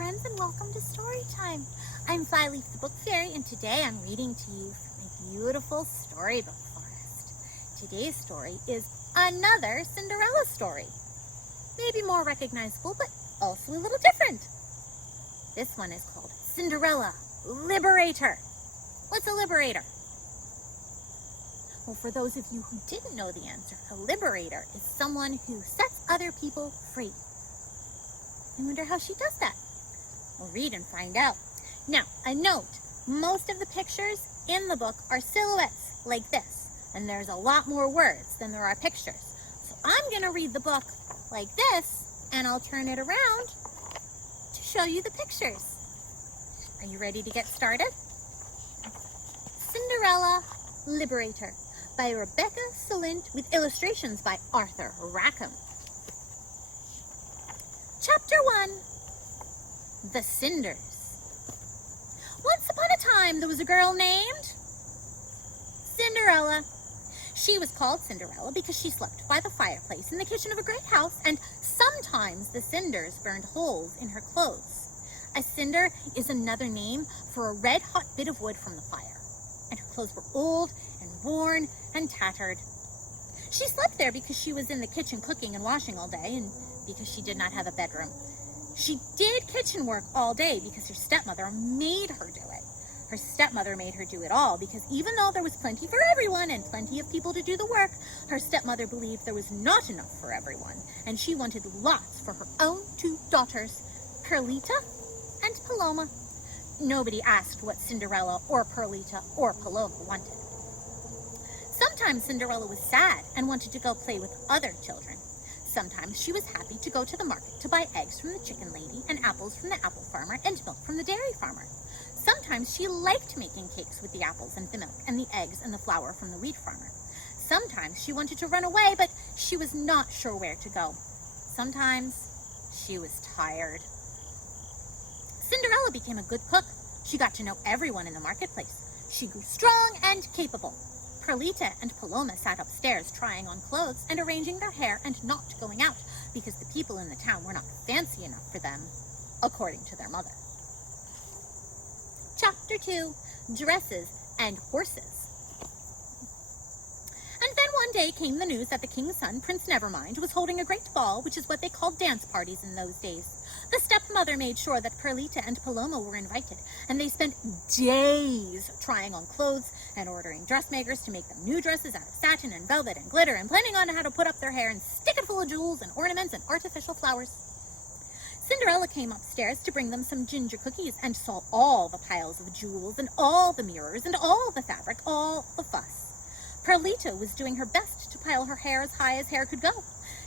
friends, and welcome to Storytime. I'm Flyleaf the Book Fairy, and today I'm reading to you from my beautiful storybook forest. Today's story is another Cinderella story. Maybe more recognizable, but also a little different. This one is called Cinderella Liberator. What's a liberator? Well, for those of you who didn't know the answer, a liberator is someone who sets other people free. I wonder how she does that. We'll read and find out. Now, a note, most of the pictures in the book are silhouettes like this, and there's a lot more words than there are pictures. So I'm going to read the book like this, and I'll turn it around to show you the pictures. Are you ready to get started? Cinderella Liberator by Rebecca Solnit with illustrations by Arthur Rackham. Chapter 1, The Cinders. Once upon a time, there was a girl named Cinderella. She was called Cinderella because she slept by the fireplace in the kitchen of a great house, and sometimes the cinders burned holes in her clothes. A cinder is another name for a red-hot bit of wood from the fire, and her clothes were old and worn and tattered. She slept there because she was in the kitchen cooking and washing all day, and because she did not have a bedroom. She did kitchen work all day because her stepmother made her do it. Her stepmother made her do it all because even though there was plenty for everyone and plenty of people to do the work, her stepmother believed there was not enough for everyone, and she wanted lots for her own two daughters, Perlita and Paloma. Nobody asked what Cinderella or Perlita or Paloma wanted. Sometimes Cinderella was sad and wanted to go play with other children. Sometimes she was happy to go to the market to buy eggs from the chicken lady and apples from the apple farmer and milk from the dairy farmer. Sometimes she liked making cakes with the apples and the milk and the eggs and the flour from the wheat farmer. Sometimes she wanted to run away, but she was not sure where to go. Sometimes she was tired. Cinderella became a good cook. She got to know everyone in the marketplace. She grew strong and capable. Perlita and Paloma sat upstairs trying on clothes and arranging their hair and not going out because the people in the town were not fancy enough for them, according to their mother. Chapter 2, Dresses and Horses. And then one day came the news that the king's son, Prince Nevermind, was holding a great ball, which is what they called dance parties in those days. The stepmother made sure that Perlita and Paloma were invited, and they spent days trying on clothes and ordering dressmakers to make them new dresses out of satin and velvet and glitter and planning on how to put up their hair and stick it full of jewels and ornaments and artificial flowers. Cinderella came upstairs to bring them some ginger cookies and saw all the piles of jewels and all the mirrors and all the fabric, all the fuss. Perlita was doing her best to pile her hair as high as hair could go.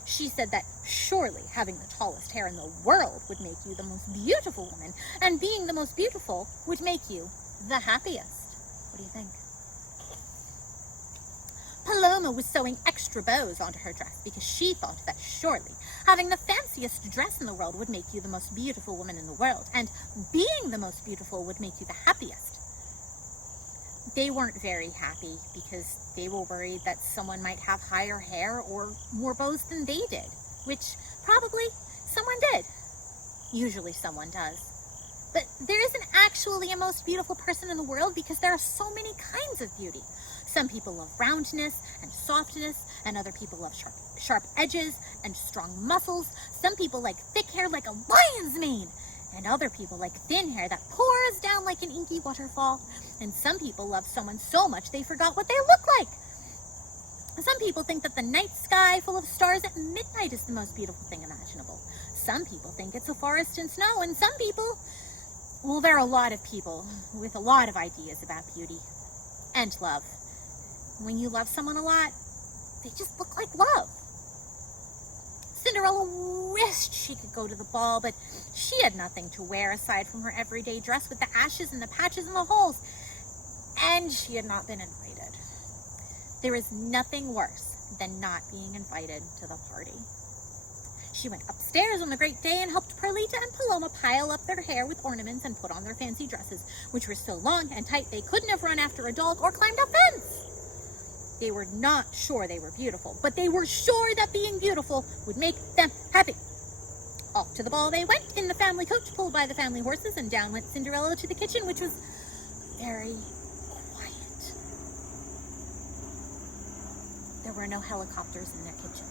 She said that surely having the tallest hair in the world would make you the most beautiful woman, and being the most beautiful would make you the happiest. What do you think? Paloma was sewing extra bows onto her dress because she thought that surely having the fanciest dress in the world would make you the most beautiful woman in the world, and being the most beautiful would make you the happiest. They weren't very happy because they were worried that someone might have higher hair or more bows than they did, which probably someone did. Usually someone does. But there isn't actually a most beautiful person in the world because there are so many kinds of beauty. Some people love roundness and softness, and other people love sharp edges and strong muscles. Some people like thick hair like a lion's mane, and other people like thin hair that pours down like an inky waterfall. And some people love someone so much they forgot what they look like. Some people think that the night sky full of stars at midnight is the most beautiful thing imaginable. Some people think it's a forest in snow, and some people, well, there are a lot of people with a lot of ideas about beauty and love. When you love someone a lot, they just look like love. Cinderella wished she could go to the ball, but she had nothing to wear aside from her everyday dress with the ashes and the patches and the holes, and she had not been invited. There is nothing worse than not being invited to the party. She went upstairs on the great day and helped Perlita and Paloma pile up their hair with ornaments and put on their fancy dresses, which were so long and tight they couldn't have run after a dog or climbed a fence. They were not sure they were beautiful, but they were sure that being beautiful would make them happy. Off to the ball they went in the family coach pulled by the family horses, and down went Cinderella to the kitchen, which was very quiet. There were no helicopters in their kitchen.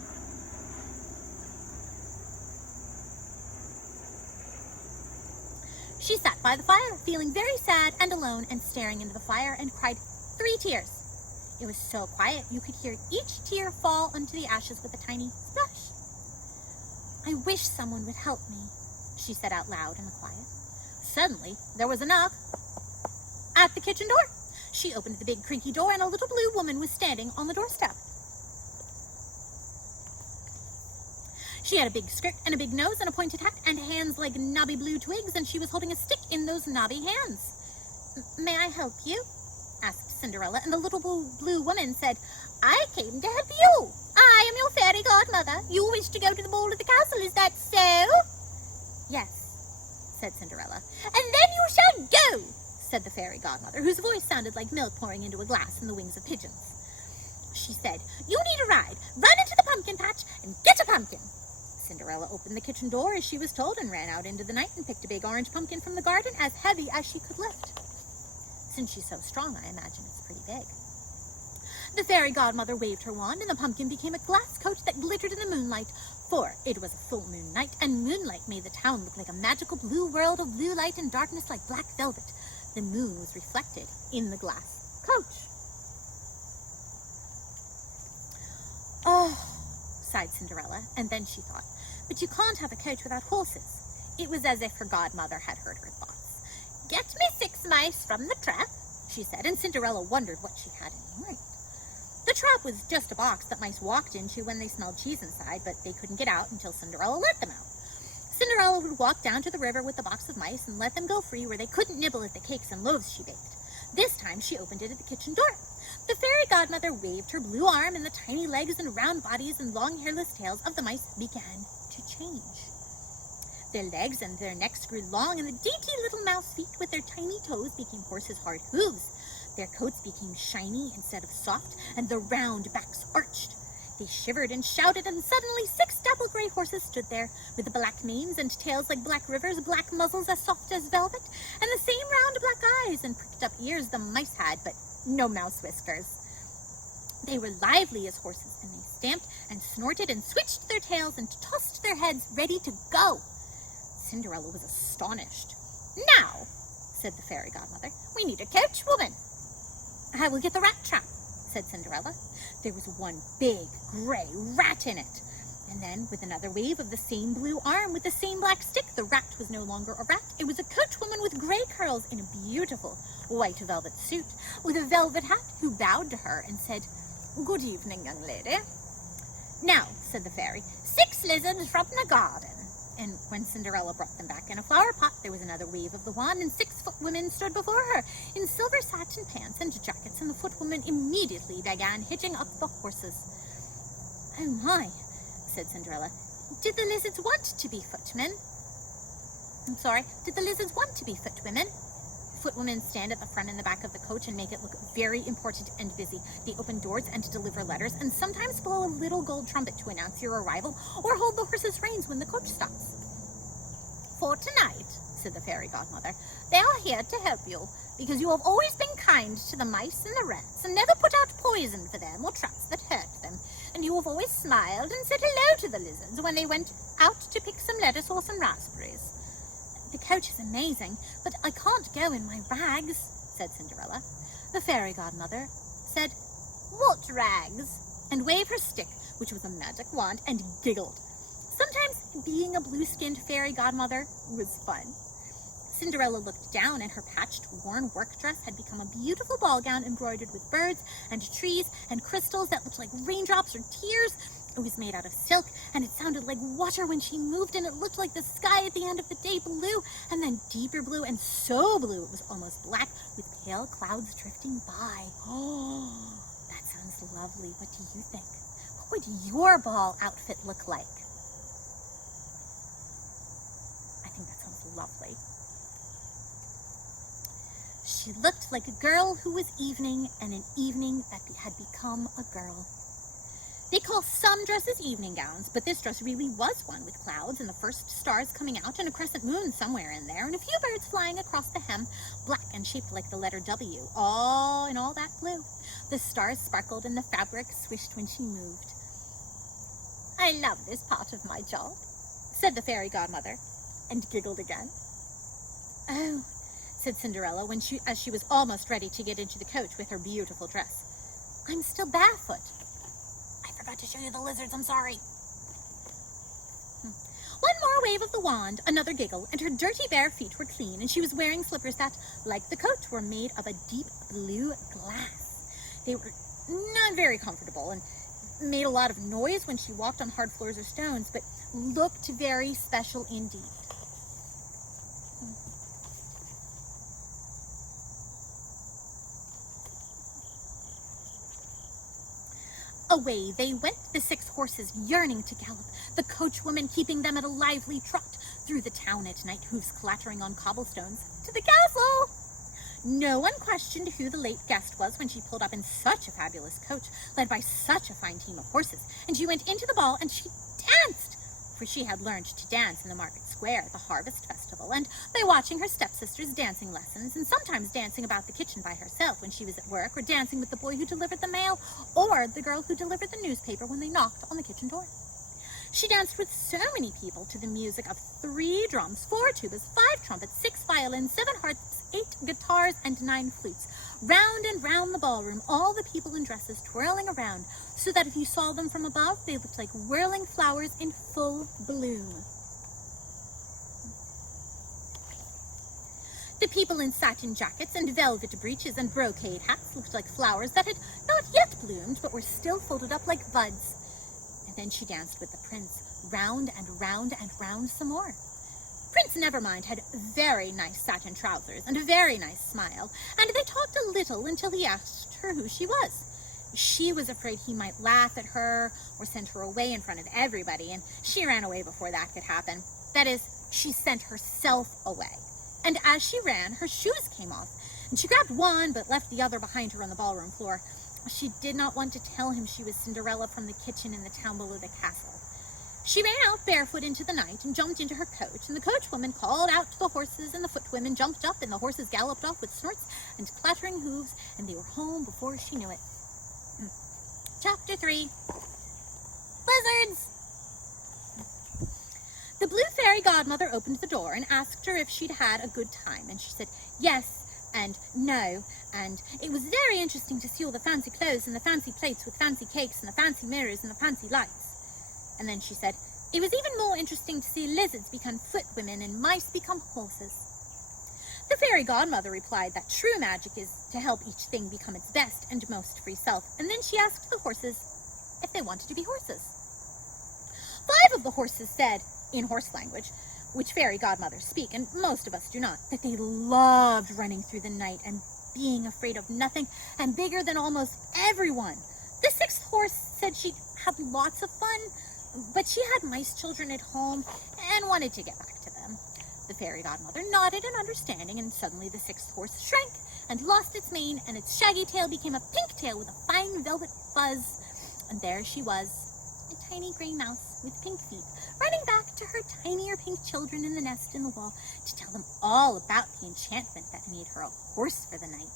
She sat by the fire, feeling very sad and alone, and staring into the fire, and cried 3 tears. It was so quiet you could hear each tear fall onto the ashes with a tiny splash. "I wish someone would help me," she said out loud in the quiet. Suddenly, there was a knock at the kitchen door. She opened the big creaky door, and a little blue woman was standing on the doorstep. She had a big skirt and a big nose and a pointed hat and hands like knobby blue twigs, and she was holding a stick in those knobby hands. "May I help you?" asked Cinderella, and the little blue woman said, "I came to help you. I am your fairy godmother. You wish to go to the ball at the castle, is that so?" "Yes," said Cinderella. "And then you shall go," said the fairy godmother, whose voice sounded like milk pouring into a glass in the wings of pigeons. She said, "You need a ride. Run into the pumpkin patch and get a pumpkin." Cinderella opened the kitchen door as she was told and ran out into the night and picked a big orange pumpkin from the garden, as heavy as she could lift. Since she's so strong, I imagine it's pretty big. The fairy godmother waved her wand, and the pumpkin became a glass coach that glittered in the moonlight, for it was a full moon night, and moonlight made the town look like a magical blue world of blue light and darkness like black velvet. The moon was reflected in the glass coach. "Oh," sighed Cinderella, and then she thought, "but you can't have a coach without horses." It was as if her godmother had heard her thoughts. "Get me 6 mice from the trap," she said, and Cinderella wondered what she had in mind. The trap was just a box that mice walked into when they smelled cheese inside, but they couldn't get out until Cinderella let them out. Cinderella would walk down to the river with the box of mice and let them go free where they couldn't nibble at the cakes and loaves she baked. This time she opened it at the kitchen door. The fairy godmother waved her blue arm, and the tiny legs and round bodies and long hairless tails of the mice began to change. Their legs and their necks grew long, and the dainty little mouse feet with their tiny toes became horses' hard hooves. Their coats became shiny instead of soft, and the round backs arched. They shivered and shouted, and suddenly 6 dapple gray horses stood there, with the black manes and tails like black rivers, black muzzles as soft as velvet, and the same round black eyes and pricked up ears the mice had, but no mouse whiskers. They were lively as horses, and they stamped and snorted and switched their tails and tossed their heads ready to go. Cinderella was astonished. "Now," said the fairy godmother, "we need a coachwoman." "I will get the rat trap," said Cinderella. There was one big gray rat in it. And then, with another wave of the same blue arm with the same black stick, the rat was no longer a rat. It was a coachwoman with gray curls in a beautiful white velvet suit, with a velvet hat, who bowed to her and said, "Good evening, young lady." "Now," said the fairy, 6 lizards from the garden." And when Cinderella brought them back in a flower pot, there was another wave of the wand, and 6 footwomen stood before her in silver satin pants and jackets, and the footwomen immediately began hitching up the horses. "Oh my," said Cinderella. "Did the lizards want to be footmen?" Did the lizards want to be footwomen?" Footwomen stand at the front and the back of the coach and make it look very important and busy. They open doors and deliver letters, and sometimes blow a little gold trumpet to announce your arrival, or hold the horse's reins when the coach stops. "For tonight," said the fairy godmother, "they are here to help you, because you have always been kind to the mice and the rats, and never put out poison for them or traps that hurt them. And you have always smiled and said hello to the lizards when they went out to pick some lettuce or some raspberries." "The coach is amazing, but I can't go in my rags," said Cinderella. The fairy godmother said, "What rags?" and waved her stick, which was a magic wand, and giggled. Sometimes being a blue-skinned fairy godmother was fun. Cinderella looked down, and her patched, worn work dress had become a beautiful ball gown embroidered with birds and trees and crystals that looked like raindrops or tears. It was made out of silk, and it sounded like water when she moved, and it looked like the sky at the end of the day, blue, and then deeper blue, and so blue it was almost black, with pale clouds drifting by. Oh, that sounds lovely. What do you think? What would your ball outfit look like? I think that sounds lovely. She looked like a girl who was evening, and an evening that had become a girl. They call some dresses evening gowns, but this dress really was one, with clouds and the first stars coming out and a crescent moon somewhere in there and a few birds flying across the hem, black and shaped like the letter W, all in all that blue. The stars sparkled and the fabric swished when she moved. "I love this part of my job," said the fairy godmother, and giggled again. "Oh," said Cinderella as she was almost ready to get into the coach with her beautiful dress. "I'm still barefoot. I forgot to show you the lizards, I'm sorry." One more wave of the wand, another giggle, and her dirty bare feet were clean, and she was wearing slippers that, like the coach, were made of a deep blue glass. They were not very comfortable and made a lot of noise when she walked on hard floors or stones, but looked very special indeed. Away they went, the 6 horses yearning to gallop, the coachwoman keeping them at a lively trot through the town at night, hoofs clattering on cobblestones, to the castle. No one questioned who the late guest was when she pulled up in such a fabulous coach, led by such a fine team of horses, and she went into the ball and she danced, for she had learned to dance in the market square at the harvest festival, and by watching her stepsister's dancing lessons, and sometimes dancing about the kitchen by herself when she was at work, or dancing with the boy who delivered the mail, or the girl who delivered the newspaper when they knocked on the kitchen door. She danced with so many people to the music of 3 drums, 4 tubas, 5 trumpets, 6 violins, 7 harps, 8 guitars, and 9 flutes. Round and round the ballroom, all the people in dresses twirling around, so that if you saw them from above, they looked like whirling flowers in full bloom. The people in satin jackets and velvet breeches and brocade hats looked like flowers that had not yet bloomed, but were still folded up like buds. And then she danced with the prince, round and round and round some more. Prince Nevermind had very nice satin trousers and a very nice smile, and they talked a little until he asked her who she was. She was afraid he might laugh at her or send her away in front of everybody, and she ran away before that could happen. That is, she sent herself away. And as she ran, her shoes came off, and she grabbed one but left the other behind her on the ballroom floor. She did not want to tell him she was Cinderella from the kitchen in the town below the castle. She ran out barefoot into the night and jumped into her coach, and the coachwoman called out to the horses, and the footwomen jumped up, and the horses galloped off with snorts and clattering hooves, and they were home before she knew it. Chapter 3. Lizards! The blue fairy godmother opened the door and asked her if she'd had a good time, and she said yes and no, and it was very interesting to see all the fancy clothes and the fancy plates with fancy cakes and the fancy mirrors and the fancy lights. And then she said, it was even more interesting to see lizards become footwomen and mice become horses. The fairy godmother replied that true magic is to help each thing become its best and most free self, and then she asked the horses if they wanted to be horses. 5 of the horses said, in horse language, which fairy godmothers speak, and most of us do not, that they loved running through the night and being afraid of nothing and bigger than almost everyone. The 6th horse said she had lots of fun, but she had mice children at home and wanted to get back to them. The fairy godmother nodded in understanding, and suddenly the 6th horse shrank and lost its mane, and its shaggy tail became a pink tail with a fine velvet fuzz. And there she was, a tiny gray mouse with pink feet, running back to her tinier pink children in the nest in the wall to tell them all about the enchantment that made her a horse for the night.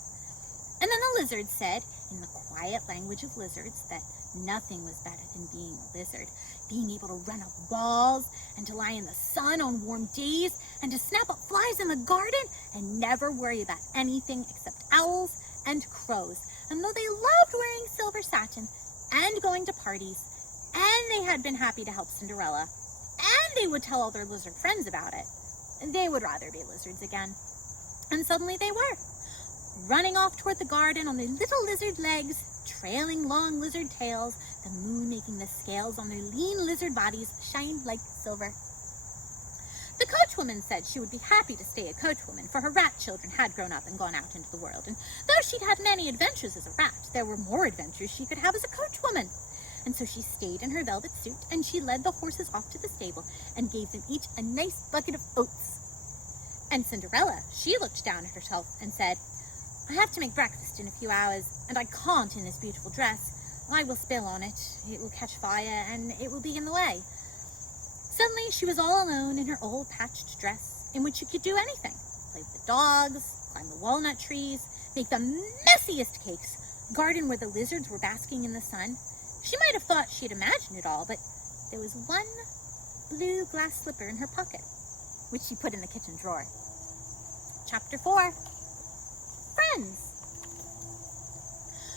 And then the lizard said, in the quiet language of lizards, that nothing was better than being a lizard, being able to run up walls and to lie in the sun on warm days and to snap up flies in the garden and never worry about anything except owls and crows. And though they loved wearing silver satin and going to parties, and they had been happy to help Cinderella, and they would tell all their lizard friends about it, they would rather be lizards again. And suddenly they were, running off toward the garden on their little lizard legs, trailing long lizard tails, the moon making the scales on their lean lizard bodies shine like silver. The coachwoman said she would be happy to stay a coachwoman, for her rat children had grown up and gone out into the world, and though she'd had many adventures as a rat, there were more adventures she could have as a coachwoman. And so she stayed in her velvet suit, and she led the horses off to the stable and gave them each a nice bucket of oats. And Cinderella, she looked down at herself and said, I have to make breakfast in a few hours, and I can't in this beautiful dress. I will spill on it. It will catch fire, and it will be in the way. Suddenly, she was all alone in her old patched dress, in which she could do anything. Play with the dogs, climb the walnut trees, make the messiest cakes, garden where the lizards were basking in the sun. She might have thought she had imagined it all, but there was one blue glass slipper in her pocket, which she put in the kitchen drawer. Chapter 4. Friends.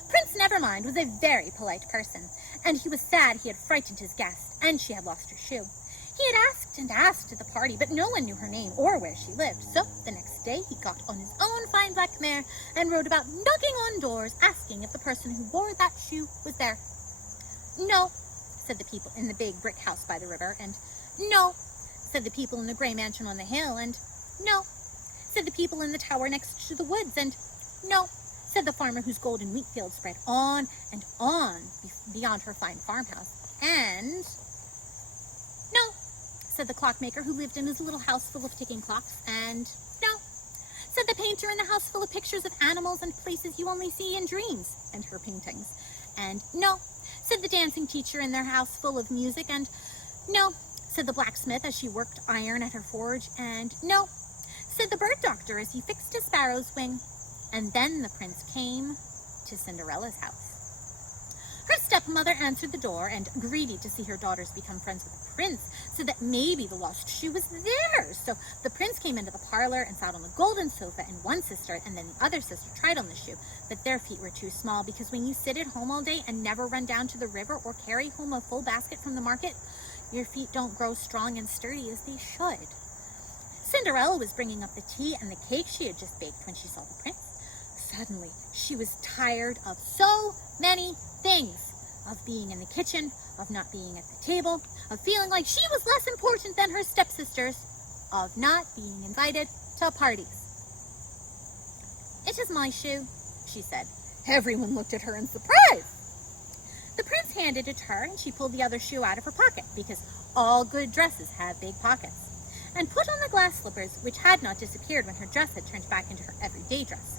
Prince Nevermind was a very polite person, and he was sad he had frightened his guest, and she had lost her shoe. He had asked and asked at the party, but no one knew her name or where she lived, so the next day he got on his own fine black mare and rode about knocking on doors, asking if the person who wore that shoe was there. No, said the people in the big brick house by the river, and no, said the people in the gray mansion on the hill, and no, said the people in the tower next to the woods, and no, said the farmer whose golden wheat field spread on and on beyond her fine farmhouse, and no, said the clockmaker who lived in his little house full of ticking clocks, and no, said the painter in the house full of pictures of animals and places you only see in dreams, and her paintings, and no, said the dancing teacher in their house full of music, and no, said the blacksmith as she worked iron at her forge, and no, said the bird doctor as he fixed a sparrow's wing. And then the prince came to Cinderella's house. Her stepmother answered the door, and, greedy to see her daughters become friends with the prince, said that maybe the lost shoe was theirs. So the prince came into the parlor and sat on the golden sofa, and one sister and then the other sister tried on the shoe, but their feet were too small, because when you sit at home all day and never run down to the river or carry home a full basket from the market, your feet don't grow strong and sturdy as they should. Cinderella was bringing up the tea and the cake she had just baked when she saw the prince. Suddenly, she was tired of so many things. Of being in the kitchen, of not being at the table, of feeling like she was less important than her stepsisters, of not being invited to parties. "It is my shoe," she said. Everyone looked at her in surprise. The prince handed it to her, and she pulled the other shoe out of her pocket, because all good dresses have big pockets, and put on the glass slippers, which had not disappeared when her dress had turned back into her everyday dress.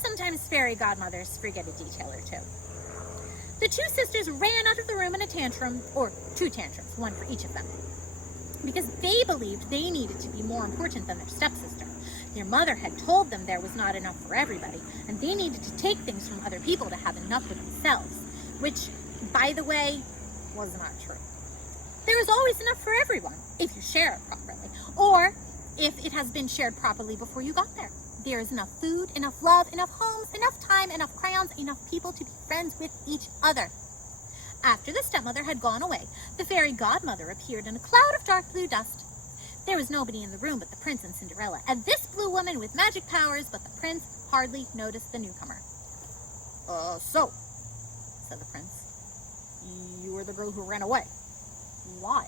Sometimes fairy godmothers forget a detail or two. The two sisters ran out of the room in a tantrum, or two tantrums, one for each of them, because they believed they needed to be more important than their stepsister. Their mother had told them there was not enough for everybody, and they needed to take things from other people to have enough for themselves, which, by the way, was not true. There is always enough for everyone, if you share it properly, or if it has been shared properly before you got there. There is enough food, enough love, enough homes, enough time, enough crayons, enough people to be friends with each other. After the stepmother had gone away, the fairy godmother appeared in a cloud of dark blue dust. There was nobody in the room but the prince and Cinderella, and this blue woman with magic powers, but the prince hardly noticed the newcomer. So, said the prince, you were the girl who ran away. Why?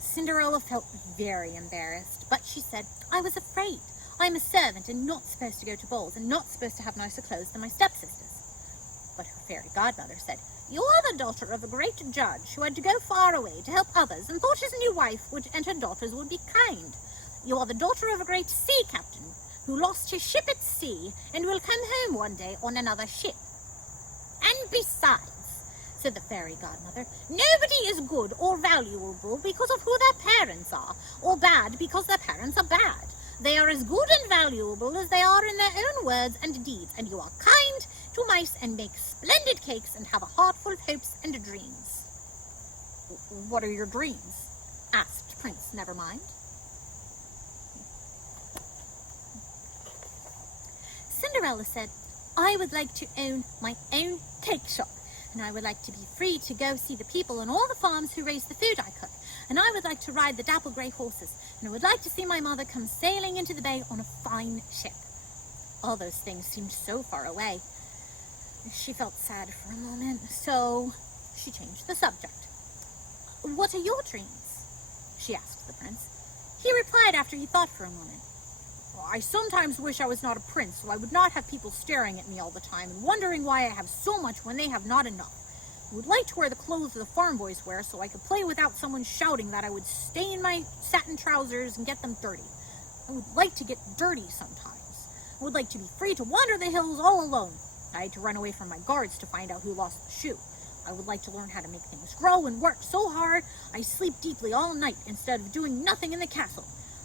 Cinderella felt very embarrassed, but she said, I was afraid. I am a servant and not supposed to go to balls and not supposed to have nicer clothes than my stepsisters. But her fairy godmother said, you are the daughter of a great judge who had to go far away to help others and thought his new wife and her daughters would be kind. You are the daughter of a great sea captain who lost his ship at sea and will come home one day on another ship. And besides, said the fairy godmother, nobody is good or valuable because of who their parents are, or bad because their parents are bad. They are as good and valuable as they are in their own words and deeds, and you are kind to mice and make splendid cakes and have a heart full of hopes and dreams. What are your dreams? Asked Prince Nevermind. Cinderella said, I would like to own my own cake shop, and I would like to be free to go see the people on all the farms who raise the food I cook, and I would like to ride the dapple grey horses, and I would like to see my mother come sailing into the bay on a fine ship. All those things seemed so far away. She felt sad for a moment, so she changed the subject. What are your dreams? She asked the prince. He replied after he thought for a moment. I sometimes wish I was not a prince, so I would not have people staring at me all the time and wondering why I have so much when they have not enough. I would like to wear the clothes the farm boys wear so I could play without someone shouting that I would stay in my satin trousers and get them dirty. I would like to get dirty sometimes. I would like to be free to wander the hills all alone. I had to run away from my guards to find out who lost the shoe. I would like to learn how to make things grow and work so hard I sleep deeply all night instead of doing nothing in the castle.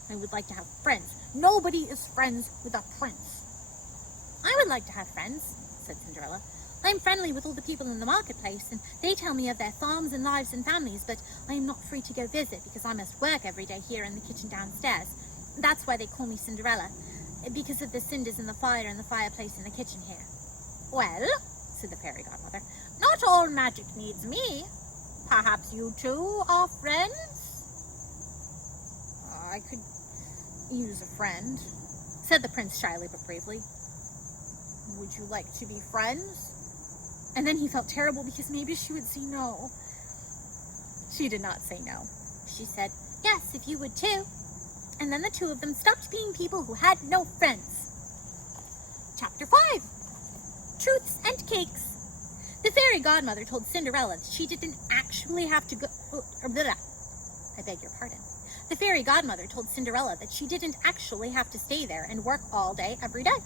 I would like to have friends. Nobody is friends with a prince. I would like to have friends, said Cinderella. I'm friendly with all the people in the marketplace, and they tell me of their farms and lives and families, but I am not free to go visit because I must work every day here in the kitchen downstairs. That's why they call me Cinderella, because of the cinders in the fire and the fireplace in the kitchen here. Well, said the fairy godmother, not all magic needs me. Perhaps you two are friends? I could use a friend, said the prince shyly but bravely. Would you like to be friends? And then he felt terrible because maybe she would say no. She did not say no. She said, yes, if you would too. And then the two of them stopped being people who had no friends. Chapter 5. Truths and Cakes. The fairy godmother told Cinderella that she didn't actually have to go... I beg your pardon. The fairy godmother told Cinderella that she didn't actually have to stay there and work all day every day.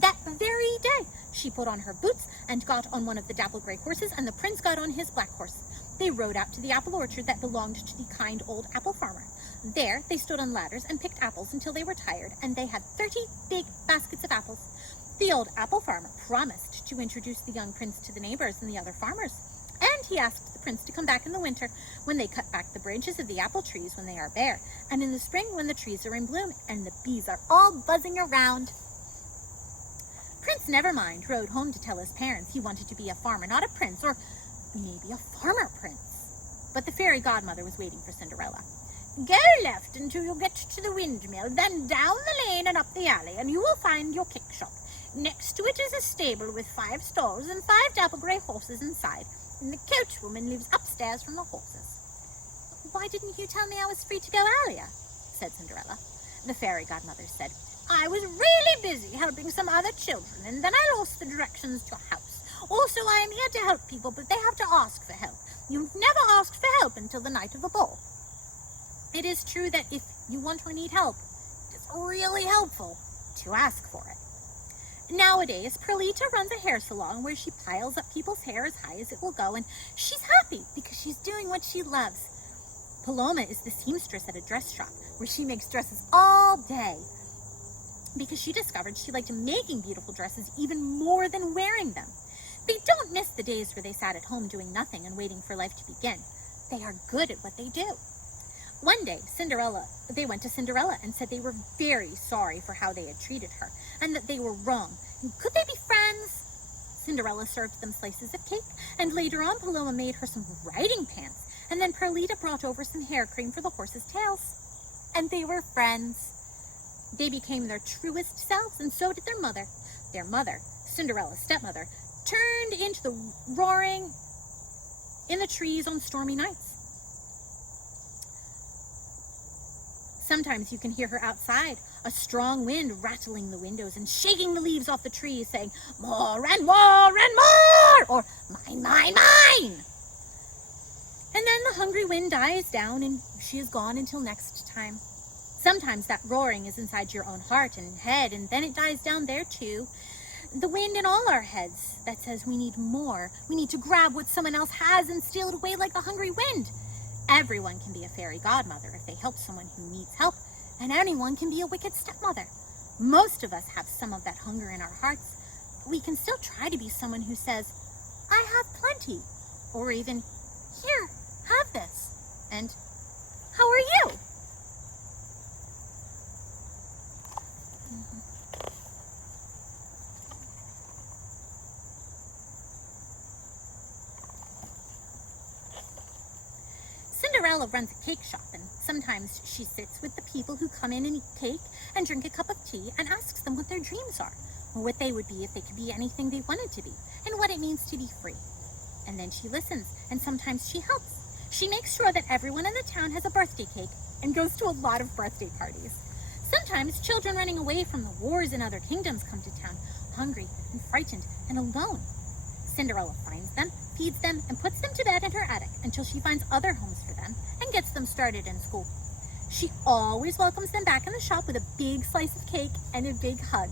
That very day, she put on her boots and got on one of the dapple gray horses, and the prince got on his black horse. They rode out to the apple orchard that belonged to the kind old apple farmer. There, they stood on ladders and picked apples until they were tired, and they had 30 big baskets of apples. The old apple farmer promised to introduce the young prince to the neighbors and the other farmers, and he asked the prince to come back in the winter when they cut back the branches of the apple trees when they are bare, and in the spring when the trees are in bloom and the bees are all buzzing around. Prince Nevermind rode home to tell his parents he wanted to be a farmer, not a prince, or maybe a farmer prince. But the fairy godmother was waiting for Cinderella. Go left until you get to the windmill, then down the lane and up the alley, and you will find your cake shop. Next to it is a stable with 5 stalls and 5 dapple gray horses inside, and the coachwoman lives upstairs from the horses. Why didn't you tell me I was free to go earlier? Said Cinderella. The fairy godmother said, I was really busy helping some other children, and then I lost the directions to a house. Also, I am here to help people, but they have to ask for help. You've never asked for help until the night of the ball. It is true that if you want or need help, it's really helpful to ask for it. Nowadays, Perlita runs a hair salon where she piles up people's hair as high as it will go, and she's happy because she's doing what she loves. Paloma is the seamstress at a dress shop where she makes dresses all day, because she discovered she liked making beautiful dresses even more than wearing them. They don't miss the days where they sat at home doing nothing and waiting for life to begin. They are good at what they do. One day, they went to Cinderella and said they were very sorry for how they had treated her, and that they were wrong. Could they be friends? Cinderella served them slices of cake, and later on Paloma made her some riding pants, and then Perlita brought over some hair cream for the horses' tails. And they were friends. They became their truest selves, and so did their mother. Their mother, Cinderella's stepmother, turned into the roaring in the trees on stormy nights. Sometimes you can hear her outside, a strong wind rattling the windows and shaking the leaves off the trees, saying, more and more and more, or mine, mine, mine. And then the hungry wind dies down, and she is gone until next time. Sometimes that roaring is inside your own heart and head, and then it dies down there too. The wind in all our heads that says we need more. We need to grab what someone else has and steal it away like a hungry wind. Everyone can be a fairy godmother if they help someone who needs help, and anyone can be a wicked stepmother. Most of us have some of that hunger in our hearts. We can still try to be someone who says, I have plenty, or even, here, have this, and how are you? Cinderella runs a cake shop, and sometimes she sits with the people who come in and eat cake and drink a cup of tea and asks them what their dreams are, or what they would be if they could be anything they wanted to be, and what it means to be free. And then she listens, and sometimes she helps. She makes sure that everyone in the town has a birthday cake and goes to a lot of birthday parties. Sometimes children running away from the wars in other kingdoms come to town, hungry and frightened and alone. Cinderella finds them, feeds them, and puts them to bed in her attic until she finds other homes for them and gets them started in school. She always welcomes them back in the shop with a big slice of cake and a big hug.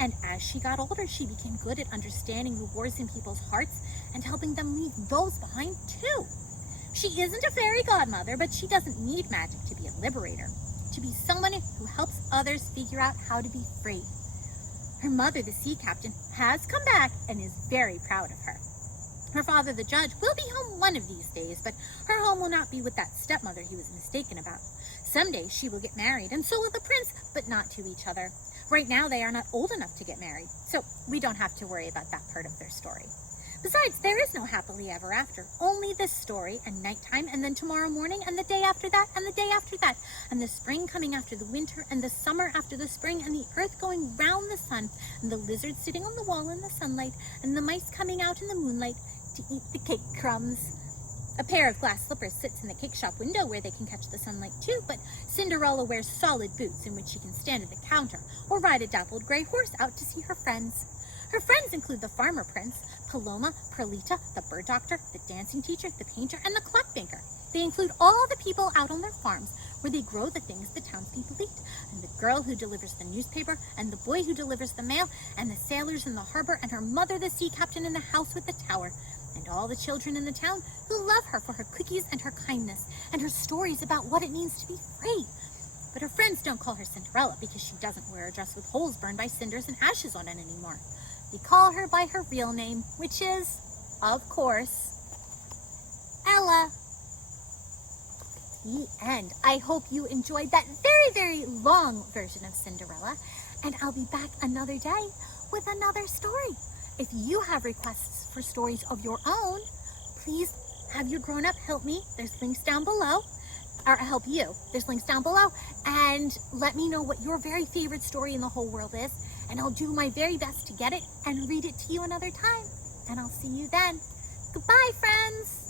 And as she got older, she became good at understanding the wars in people's hearts and helping them leave those behind too. She isn't a fairy godmother, but she doesn't need magic to be a liberator, to be someone who helps others figure out how to be free. Her mother, the sea captain, has come back and is very proud of her. Her father, the judge, will be home one of these days, but her home will not be with that stepmother he was mistaken about. Someday she will get married, and so will the prince, but not to each other. Right now they are not old enough to get married, so we don't have to worry about that part of their story. Besides, there is no happily ever after, only this story and nighttime, and then tomorrow morning, and the day after that, and the day after that, and the spring coming after the winter, and the summer after the spring, and the earth going round the sun, and the lizard sitting on the wall in the sunlight, and the mice coming out in the moonlight to eat the cake crumbs. A pair of glass slippers sits in the cake shop window where they can catch the sunlight too, but Cinderella wears solid boots in which she can stand at the counter or ride a dappled gray horse out to see her friends. Her friends include the farmer prince, Paloma, Perlita, the bird doctor, the dancing teacher, the painter, and the clockmaker. They include all the people out on their farms where they grow the things the townspeople eat, and the girl who delivers the newspaper, and the boy who delivers the mail, and the sailors in the harbor, and her mother, the sea captain, in the house with the tower, and all the children in the town who love her for her cookies and her kindness, and her stories about what it means to be free. But her friends don't call her Cinderella because she doesn't wear a dress with holes burned by cinders and ashes on it anymore. They call her by her real name, which is, of course, Ella. The end. I hope you enjoyed that very, very long version of Cinderella, and I'll be back another day with another story. If you have requests for stories of your own, please have your grown-up help me. There's links down below. Or help you. There's links down below. And let me know what your very favorite story in the whole world is, and I'll do my very best to get it and read it to you another time. And I'll see you then. Goodbye, friends.